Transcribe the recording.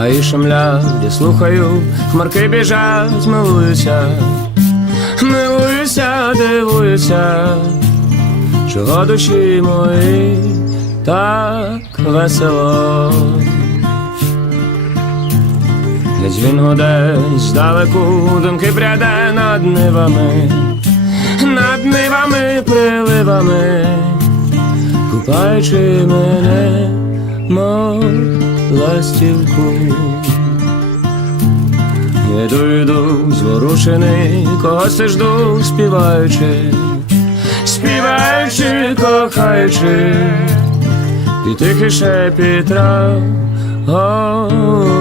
Гаї шумлять, я слухаю, хмарки біжать, милуюся, милуюся, дивуюся, чого душі мої так весело. Десь він гуде здалеку, думки пряде над нивами, над нивами, приливами, купаючи мене, мов ластівку. Я дойду зворушений, когось жду, співаючи, співаючи, кохаючи, і тихий шепіт трав голублячий.